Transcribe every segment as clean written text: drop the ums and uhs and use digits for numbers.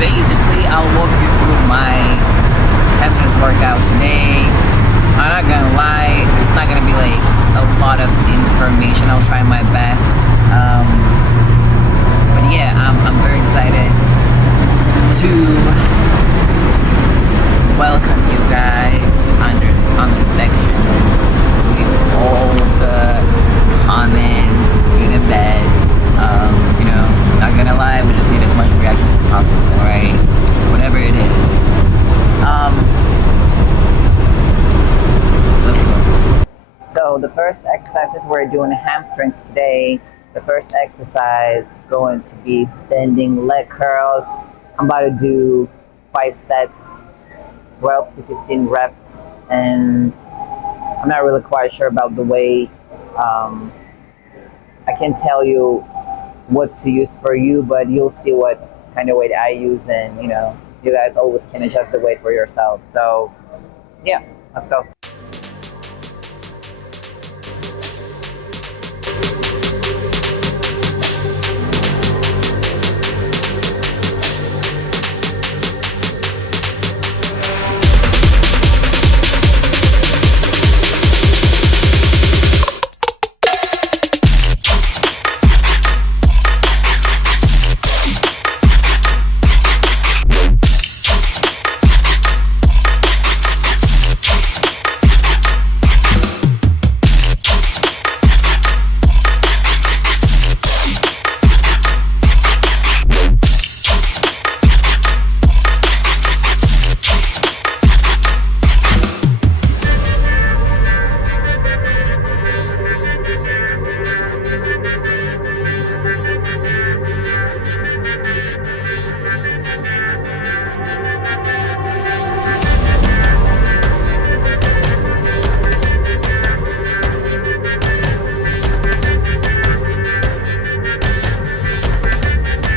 basically I'll walk you through my hamstrings workout today. I'm not gonna lie, it's not gonna be like a lot of information. I'll try my best. But yeah, I'm very excited to welcome you guys under the comment section with all the comments, good and bad. You know, not gonna lie, we just need as much reaction as possible, right? Whatever it is. Let's go. So the first exercises, we're doing hamstrings today. The first exercise going to be standing leg curls. I'm about to do 5 sets, 12 to 15 reps, and I'm not really quite sure about the weight. I can tell you what to use for you, but you'll see what kind of weight I use, and you know, you guys always can adjust the weight for yourself. So yeah, let's go.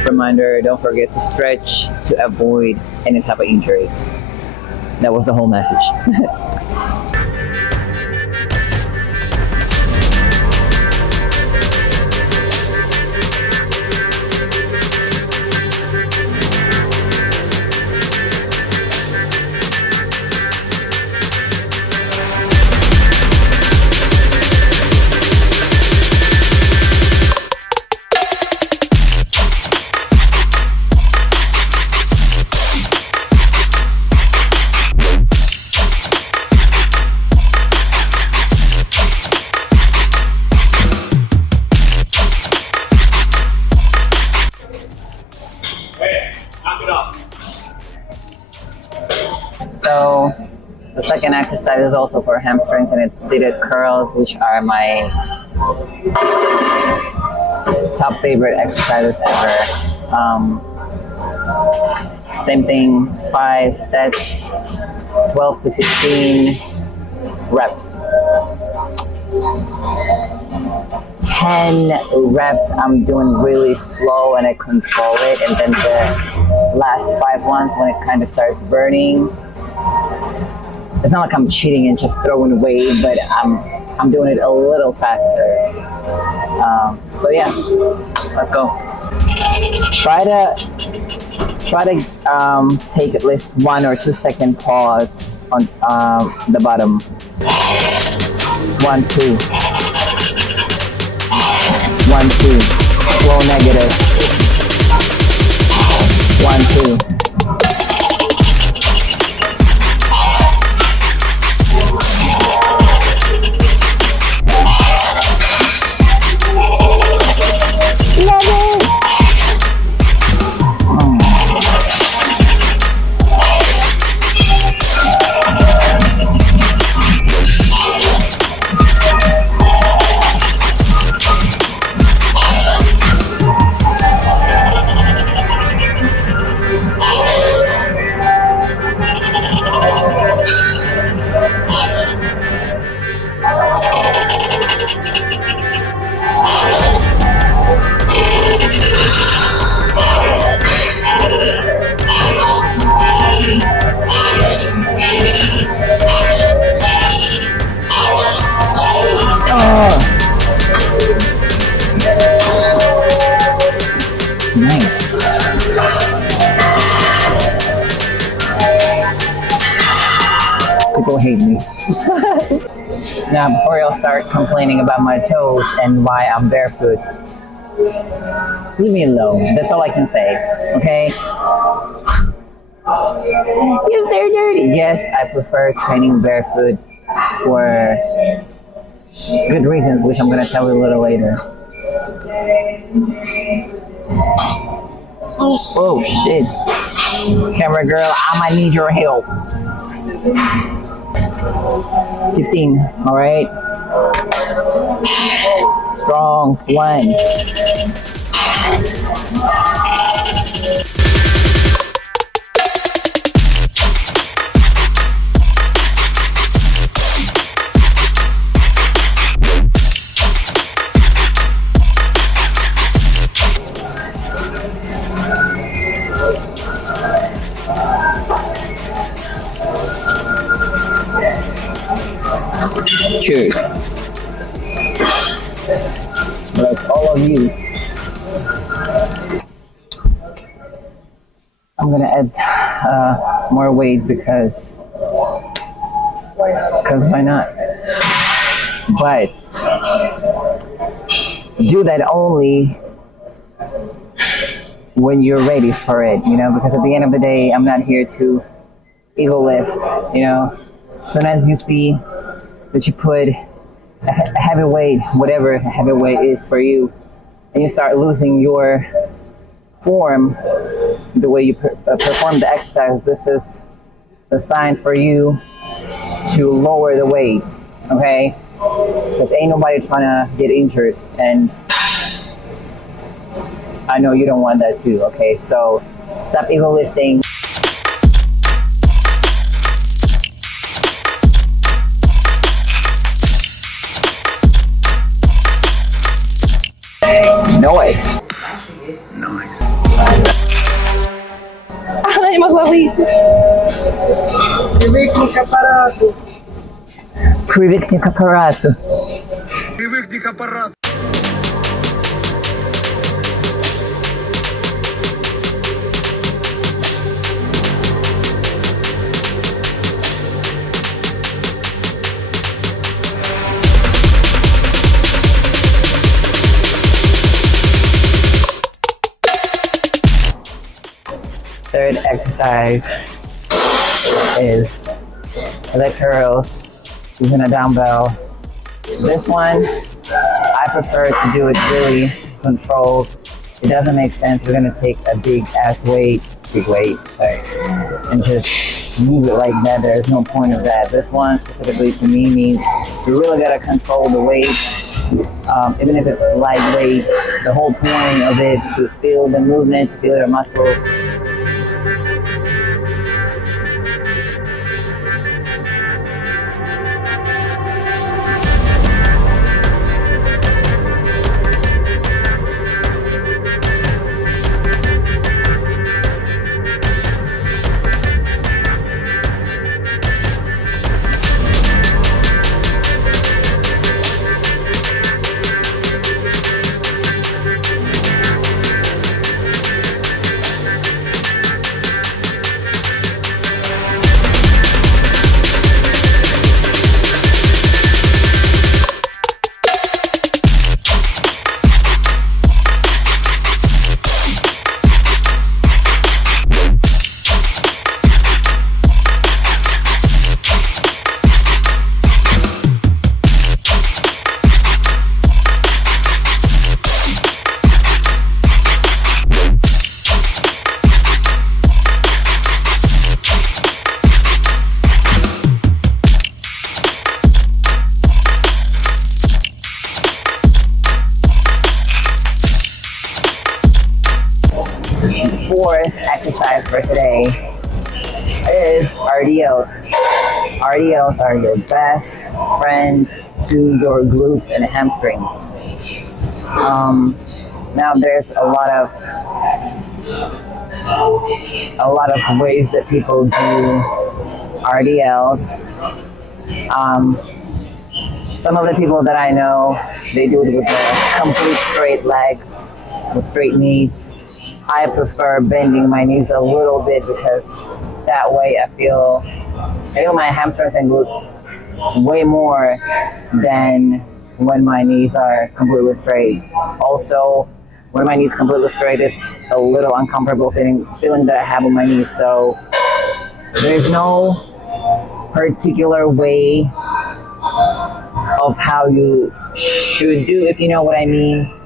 Reminder, don't forget to stretch to avoid any type of injuries. That was the whole message. So the second exercise is also for hamstrings, and it's seated curls, which are my top favorite exercises ever. Same thing, 5 sets, 12 to 15 reps. 10 reps I'm doing really slow and I control it, and then the last 5 ones when it kind of starts burning, it's not like I'm cheating and just throwing weight, but I'm doing it a little faster. So yeah, let's go. Try to take at least 1 or 2 second pause on the bottom. 1, 2. 1, 2. Slow negative. 1, 2. Michael hate me. Now, before y'all start complaining about my toes and why I'm barefoot, leave me alone. That's all I can say, okay? Yes, they're dirty. Yes, I prefer training barefoot for good reasons, which I'm going to tell you a little later. Oh, shit. Camera girl, I might need your help. 15, all right? Strong, 1. Cheers. Bless all of you. I'm gonna add more weight because why not? But do that only when you're ready for it, you know, because at the end of the day, I'm not here to ego lift, you know. As soon as you see that you put a heavy weight, whatever heavy weight is for you, and you start losing your form, the way you perform the exercise, this is the sign for you to lower the weight, okay? Because ain't nobody trying to get injured, and I know you don't want that too, okay? So stop ego lifting. Noise. Она не могла выйти. Привыкни к аппарату. Привыкни к аппарату. Привыкни к аппарату. Third exercise is leg curls using a dumbbell. This one, I prefer to do it really controlled. It doesn't make sense. You're gonna take a big weight, and just move it like that. There's no point of that. This one specifically to me means you really gotta control the weight. Even if it's lightweight, the whole point of it is to feel the movement, to feel your muscle. Fourth exercise for today is RDLs. RDLs are your best friend to your glutes and hamstrings. Now there's a lot of ways that people do RDLs. Some of the people that I know, they do it with the complete straight legs, with straight knees. I prefer bending my knees a little bit because that way I feel I feel my hamstrings and glutes way more than when my knees are completely straight. Also, when my knees completely straight, it's a little uncomfortable feeling that I have on my knees. So there's no particular way of how you should do, if you know what I mean.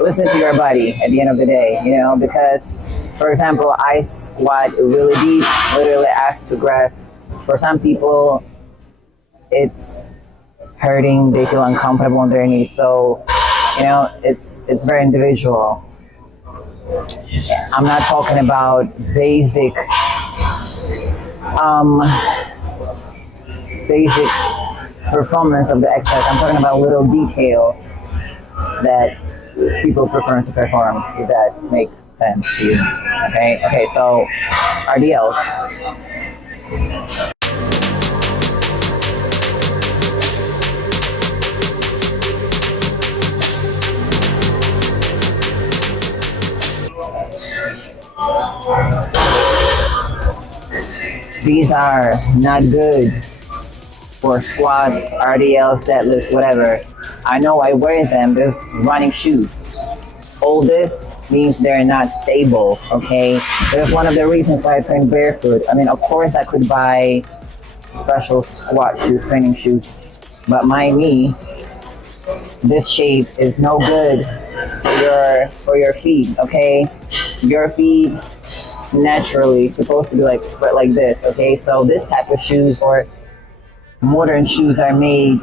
Listen to your body at the end of the day, you know, because, for example, I squat really deep, literally ass to grass. For some people, it's hurting, they feel uncomfortable on their knees. So, you know, it's very individual. I'm not talking about basic performance of the exercise. I'm talking about little details that people prefer to perform, if that makes sense to you. Okay, so RDLs. These are not good for squats, RDLs, deadlifts, whatever. I know I wear them, there's running shoes. All this means they're not stable, okay? That's one of the reasons why I train barefoot. I mean, of course I could buy special squat shoes, training shoes, but my knee, this shape is no good for your feet, okay? Your feet naturally supposed to be like spread like this, okay? So this type of shoes or modern shoes are made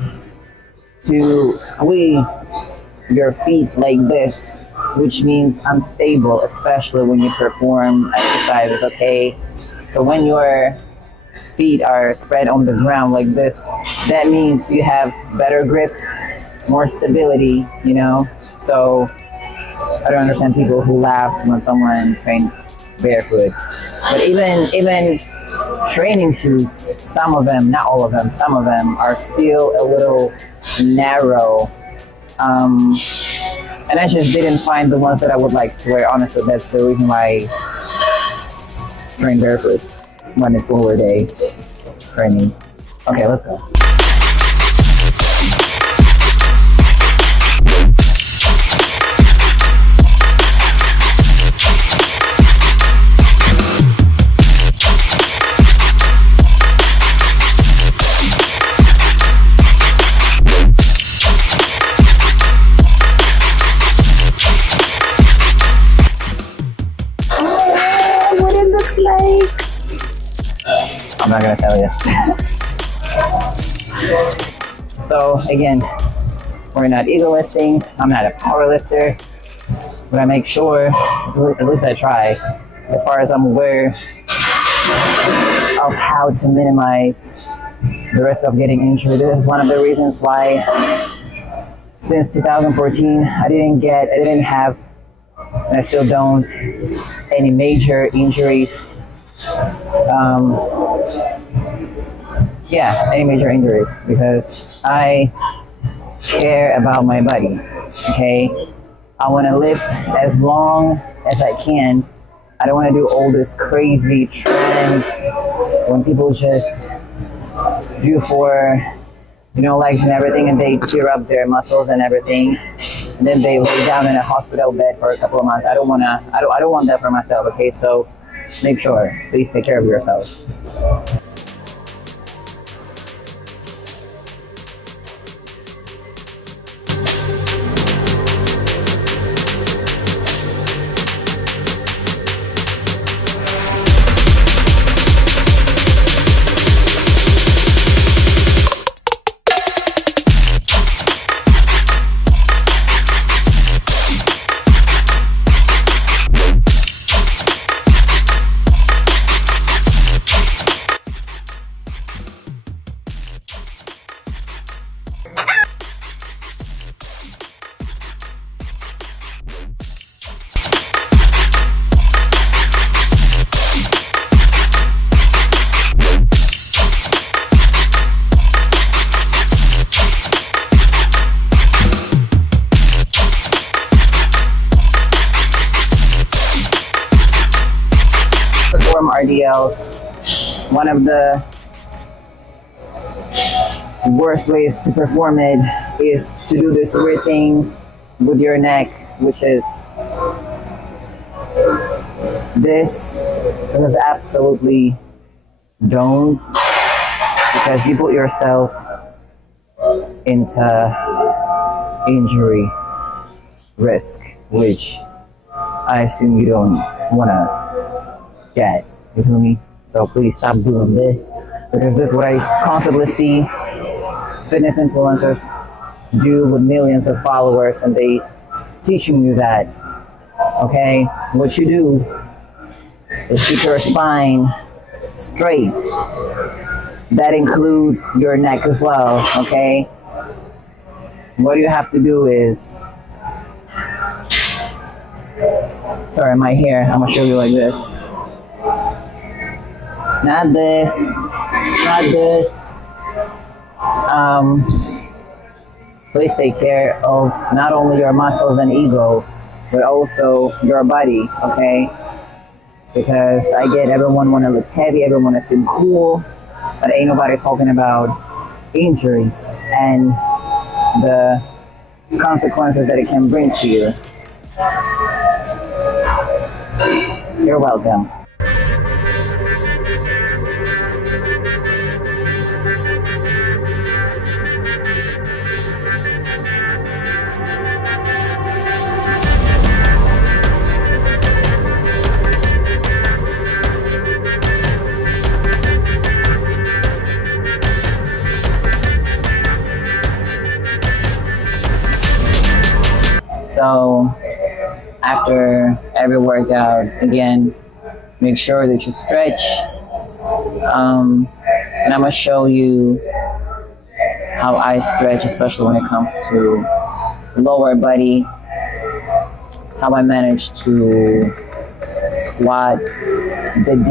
to squeeze your feet like this, which means unstable, especially when you perform exercises, okay? So when your feet are spread on the ground like this, that means you have better grip, more stability, you know? So I don't understand people who laugh when someone trains barefoot. But even training shoes, some of them, not all of them, some of them are still a little narrow. And I just didn't find the ones that I would like to wear. Honestly, that's the reason why I train barefoot when it's lower day training. Okay, let's go. I'm not gonna tell you. So again, we're not ego lifting. I'm not a power lifter, but I make sure, at least I try, as far as I'm aware, of how to minimize the risk of getting injured. This is one of the reasons why since 2014 I didn't have, and I still don't, any major injuries. Any major injuries, because I care about my body, okay? I want to lift as long as I can. I don't want to do all this crazy trends when people just do for, you know, legs and everything, and they tear up their muscles and everything, and then they lay down in a hospital bed for a couple of months. I don't want that for myself, okay? So make sure, please take care of yourself. RDLs, one of the worst ways to perform it is to do this weird thing with your neck, which is this. Because absolutely don't, because you put yourself into injury risk, which I assume you don't want to get. You feel me? So please stop doing this, because this is what I constantly see fitness influencers do with millions of followers, and they teaching you that, okay, what you do is keep your spine straight. That includes your neck as well, okay? What you have to do is, sorry, my hair, I'm gonna show you like this. Not this, not this. Please take care of not only your muscles and ego, but also your body, okay? Because I get everyone want to look heavy, everyone want to seem cool, but ain't nobody talking about injuries and the consequences that it can bring to you. You're welcome. So after every workout, again, make sure that you stretch. And I'm gonna show you how I stretch, especially when it comes to lower body, how I manage to squat as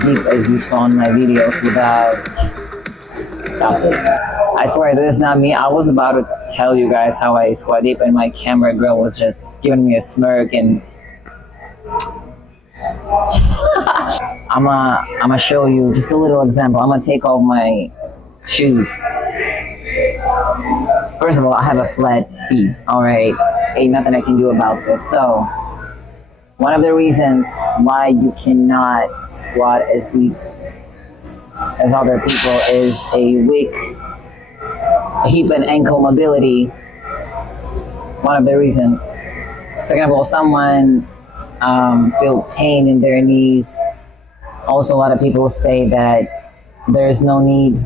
deep as you saw in my videos without, stop it. I swear, this is not me. I was about to tell you guys how I squat deep, and my camera girl was just giving me a smirk, and I'm gonna show you just a little example. I'm gonna take off my shoes. First of all, I have a flat feet, all right? Ain't nothing I can do about this. So, one of the reasons why you cannot squat as deep as other people is a weak hip and ankle mobility. One of the reasons. Second of all, someone feel pain in their knees. Also, a lot of people say that there's no need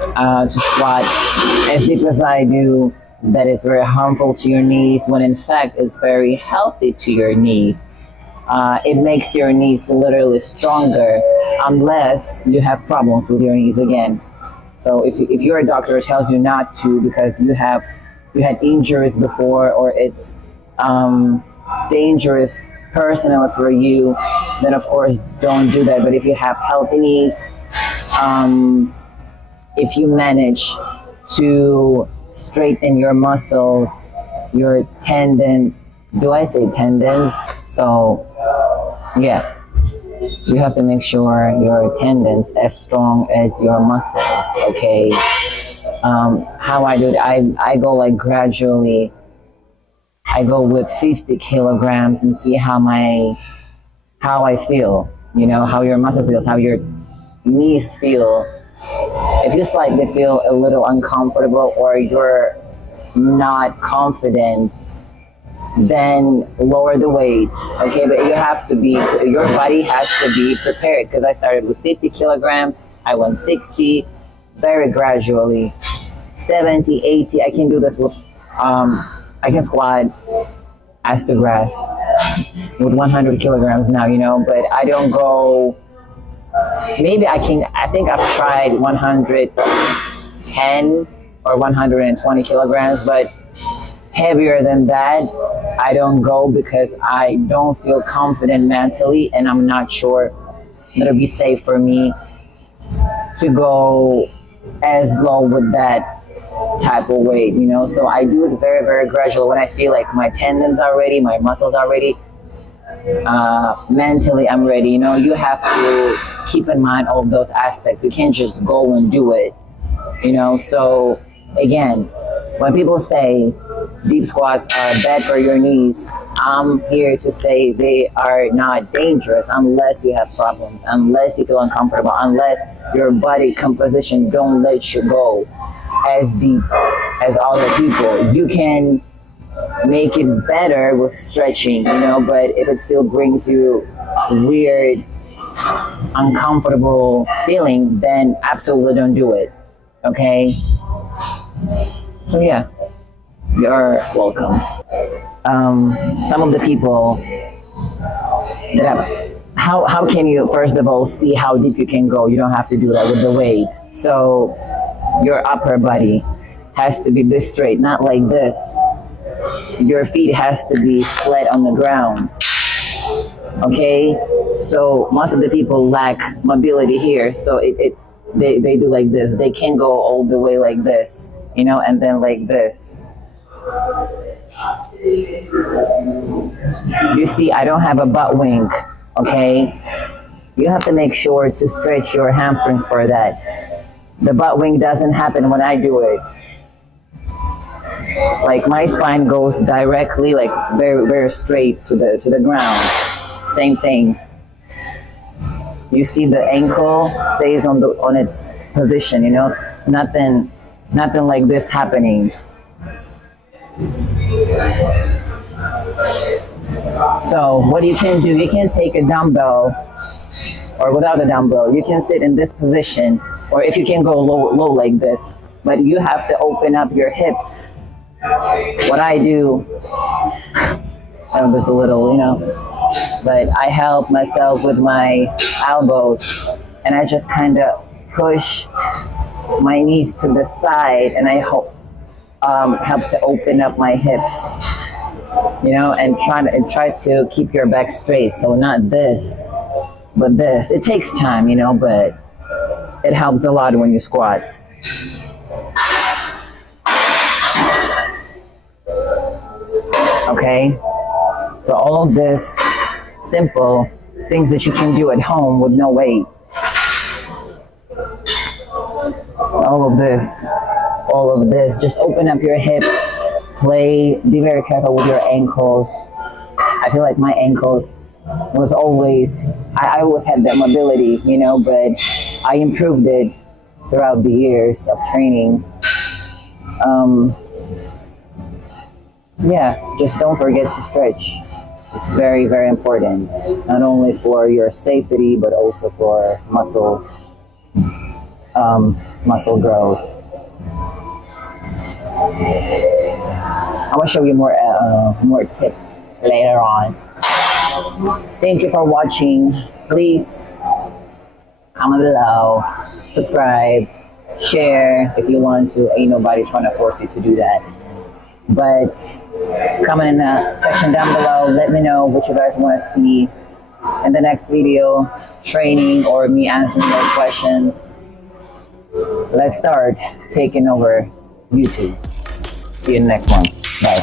to squat as deep as I do, that it's very harmful to your knees, when in fact it's very healthy to your knees. It makes your knees literally stronger, unless you have problems with your knees again. So if your doctor tells you not to because you had injuries before, or it's dangerous personally for you, then of course don't do that. But if you have healthy knees, if you manage to straighten your muscles, your tendon, do I say tendons? So yeah, you have to make sure your tendons as strong as your muscles, okay? How I do it, I go like gradually. I go with 50 kilograms and see how I feel, you know, how your muscles feel, how your knees feel. If you slightly feel a little uncomfortable or you're not confident, then lower the weight, okay? But your body has to be prepared, because I started with 50 kilograms, I went 60, very gradually, 70, 80, I can do this with, I can squat as to grass with 100 kilograms now, you know, but I don't go, maybe I think I've tried 110 or 120 kilograms, but heavier than that, I don't go, because I don't feel confident mentally, and I'm not sure that it'll be safe for me to go as low with that type of weight, you know. So I do it very, very gradual. When I feel like my tendons are ready, my muscles are ready, mentally I'm ready, you know. You have to keep in mind all of those aspects. You can't just go and do it, you know. So again, when people say deep squats are bad for your knees, I'm here to say they are not dangerous unless you have problems, unless you feel uncomfortable, unless your body composition don't let you go as deep as other people. You can make it better with stretching, you know, but if it still brings you weird, uncomfortable feeling, then absolutely don't do it, okay? So yeah, you're welcome. Some of the people that how can you first of all see how deep you can go? You don't have to do that with the weight. So your upper body has to be this straight, not like this. Your feet has to be flat on the ground. Okay, so most of the people lack mobility here, so they do like this. They can go all the way like this, you know, and then like this. You see, I don't have a butt wink, okay? You have to make sure to stretch your hamstrings for that. The butt wink doesn't happen when I do it. Like my spine goes directly, like very, very straight to the ground. Same thing. You see the ankle stays on its position, you know, nothing like this happening. So what you can do, you can take a dumbbell, or without a dumbbell, you can sit in this position, or if you can go low like this, but you have to open up your hips. What I do, I know this a little, you know, but I help myself with my elbows, and I just kind of push my knees to the side, and I help to open up my hips, you know, and try to keep your back straight. So not this, but this. It takes time, you know, but it helps a lot when you squat. Okay, so all of this simple things that you can do at home with no weight. All of this, just open up your hips, be very careful with your ankles. I feel like my ankles was always, I always had that mobility, you know, but I improved it throughout the years of training. Yeah, just don't forget to stretch. It's very, very important, not only for your safety, but also for muscle growth. I'm gonna show you more tips later on. Thank you for watching. Please comment below, subscribe, share if you want to. Ain't nobody trying to force you to do that. But comment in the section down below. Let me know what you guys want to see in the next video, training or me answering more questions. Let's start taking over YouTube. See you in the next one. Bye.